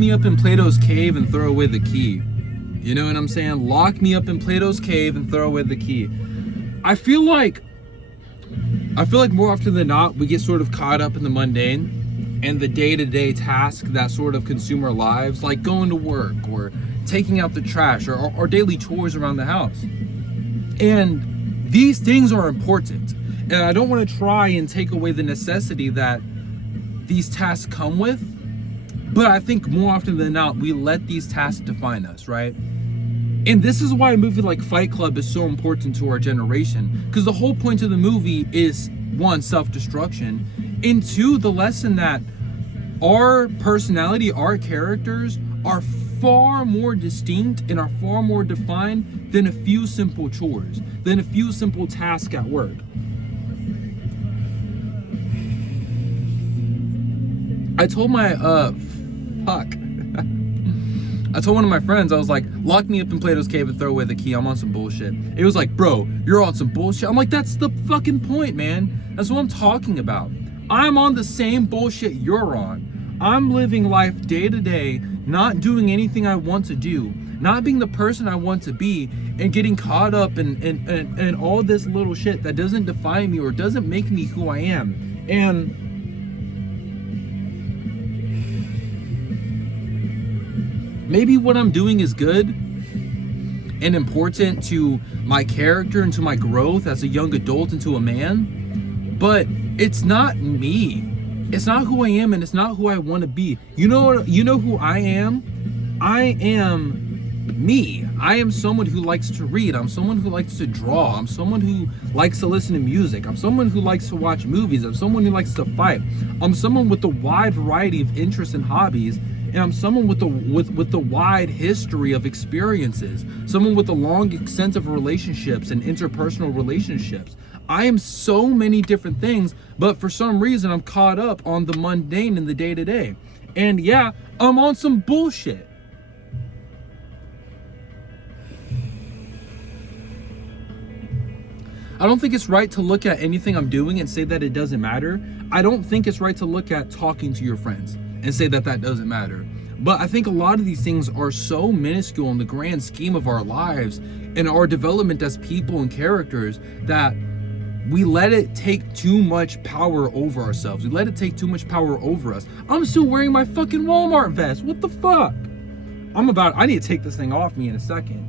me up in Plato's cave and throw away the key. You know what I'm saying? Lock me up in Plato's cave and throw away the key. I feel like more often than not, we get sort of caught up in the mundane and the day-to-day tasks that sort of consume our lives, like going to work or taking out the trash or daily chores around the house. And these things are important. And I don't want to try and take away the necessity that these tasks come with, but I think more often than not, we let these tasks define us, right? And this is why a movie like Fight Club is so important to our generation, because the whole point of the movie is, one, self-destruction, and two, the lesson that our personality, our characters are far more distinct and are far more defined than a few simple chores, than a few simple tasks at work. I told my, I told one of my friends, I was like, lock me up in Plato's cave and throw away the key. I'm on some bullshit. It was like, bro, you're on some bullshit. I'm like, that's the fucking point, man. That's what I'm talking about. I'm on the same bullshit you're on. I'm living life day to day, not doing anything I want to do, not being the person I want to be, and getting caught up in all this little shit that doesn't define me or doesn't make me who I am. And maybe what I'm doing is good and important to my character and to my growth as a young adult and to a man, but it's not me. It's not who I am, and it's not who I want to be. You know who I am? I am me. I am someone who likes to read. I'm someone who likes to draw. I'm someone who likes to listen to music. I'm someone who likes to watch movies. I'm someone who likes to fight. I'm someone with a wide variety of interests and hobbies. And I'm someone with the wide history of experiences, someone with a long extent of relationships and interpersonal relationships. I am so many different things, but for some reason I'm caught up on the mundane and the day-to-day. And yeah, I'm on some bullshit. I don't think it's right to look at anything I'm doing and say that it doesn't matter. I don't think it's right to look at talking to your friends and say that that doesn't matter. But I think a lot of these things are so minuscule in the grand scheme of our lives and our development as people and characters that we let it take too much power over ourselves. We let it take too much power over us. I'm still wearing my fucking Walmart vest. What the fuck? I need to take this thing off me in a second.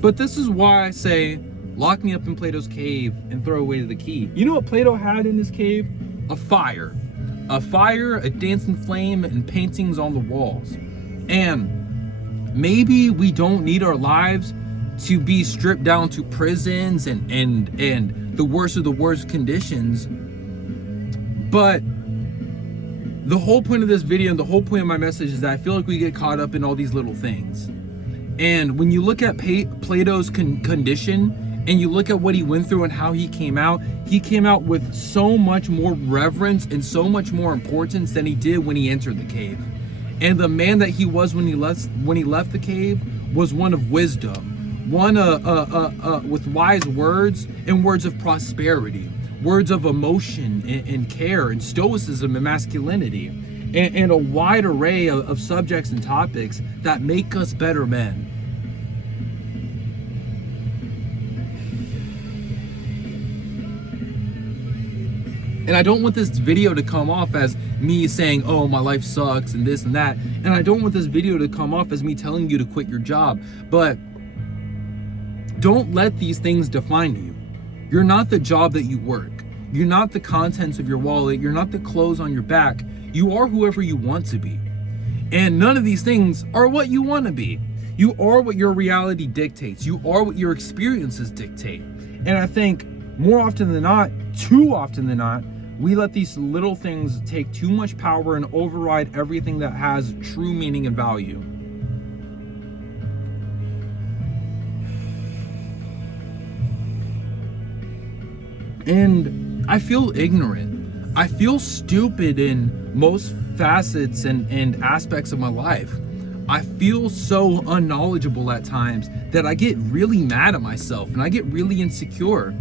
But this is why I say, lock me up in Plato's cave and throw away the key. You know what Plato had in his cave? A fire. A fire, a dancing flame, and paintings on the walls. And maybe we don't need our lives to be stripped down to prisons and the worst of the worst conditions. But the whole point of this video and the whole point of my message is that I feel like we get caught up in all these little things. And when you look at Plato's condition, and you look at what he went through and how he came out with so much more reverence and so much more importance than he did when he entered the cave. And the man that he was when he left the cave was one of wisdom, one with wise words and words of prosperity, words of emotion and care and stoicism and masculinity, and a wide array of subjects and topics that make us better men. And I don't want this video to come off as me saying, oh, my life sucks and this and that. And I don't want this video to come off as me telling you to quit your job. But don't let these things define you. You're not the job that you work. You're not the contents of your wallet. You're not the clothes on your back. You are whoever you want to be. And none of these things are what you want to be. You are what your reality dictates. You are what your experiences dictate. And I think more often than not, too often than not, we let these little things take too much power and override everything that has true meaning and value. And I feel ignorant. I feel stupid in most facets and aspects of my life. I feel so unknowledgeable at times that I get really mad at myself and I get really insecure.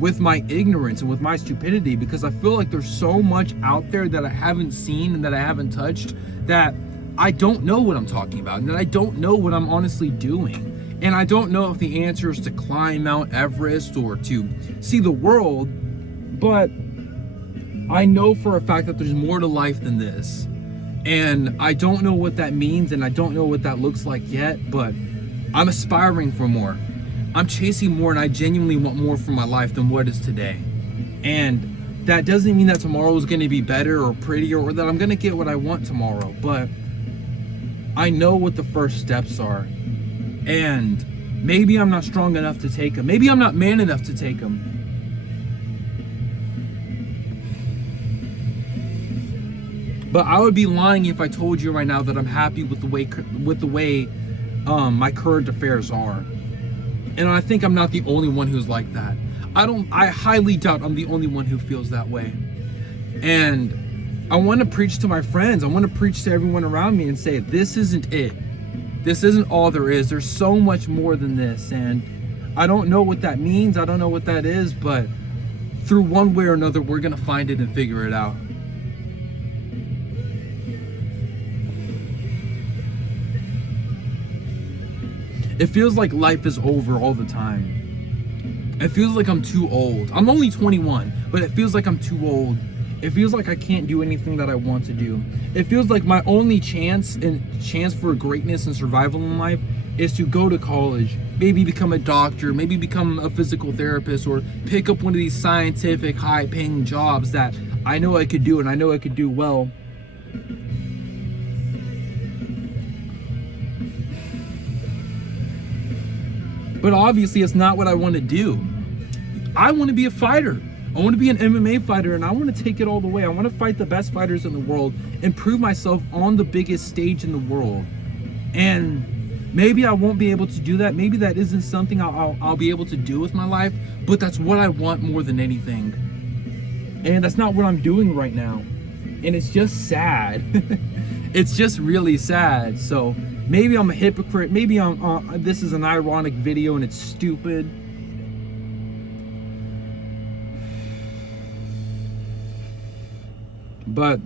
with my ignorance and with my stupidity, because I feel like there's so much out there that I haven't seen and that I haven't touched, that I don't know what I'm talking about, and that I don't know what I'm honestly doing. And I don't know if the answer is to climb Mount Everest or to see the world, but I know for a fact that there's more to life than this. And I don't know what that means, and I don't know what that looks like yet, but I'm aspiring for more. I'm chasing more, and I genuinely want more for my life than what is today. And that doesn't mean that tomorrow is going to be better or prettier, or that I'm going to get what I want tomorrow, but I know what the first steps are. And maybe I'm not strong enough to take them. Maybe I'm not man enough to take them. But I would be lying if I told you right now that I'm happy with the way my current affairs are. And I think I'm not the only one who's like that. I highly doubt I'm the only one who feels that way. And I want to preach to my friends. I want to preach to everyone around me and say, this isn't it. This isn't all there is. There's so much more than this. And I don't know what that means. I don't know what that is, but through one way or another, we're going to find it and figure it out. It feels like life is over all the time. It feels like I'm too old. I'm only 21, but it feels like I'm too old. It feels like I can't do anything that I want to do. It feels like my only chance for greatness and survival in life is to go to college, maybe become a doctor, maybe become a physical therapist, or pick up one of these scientific, high-paying jobs that I know I could do and I know I could do well. But obviously, it's not what I want to do. I want to be a fighter. I want to be an MMA fighter, and I want to take it all the way. I want to fight the best fighters in the world and prove myself on the biggest stage in the world. And maybe I won't be able to do that. Maybe that isn't something I'll be able to do with my life, but that's what I want more than anything. And that's not what I'm doing right now. And it's just sad. It's just really sad. So maybe I'm a hypocrite. Maybe this is an ironic video and it's stupid. But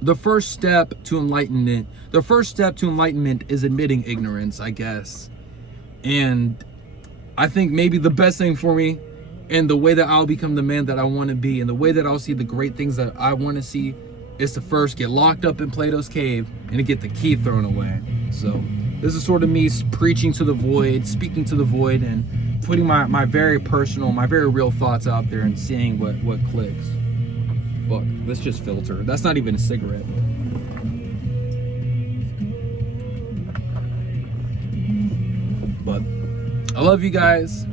the first step to enlightenment is admitting ignorance, I guess. And I think maybe the best thing for me, and the way that I'll become the man that I want to be, and the way that I'll see the great things that I want to see, is to first get locked up in Plato's cave and to get the key thrown away. So this is sort of me preaching to the void, speaking to the void, and putting my very personal, my very real thoughts out there and seeing what clicks. Fuck, let's just filter. That's not even a cigarette. But I love you guys.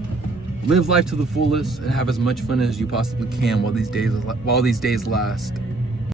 Live life to the fullest and have as much fun as you possibly can while these days last.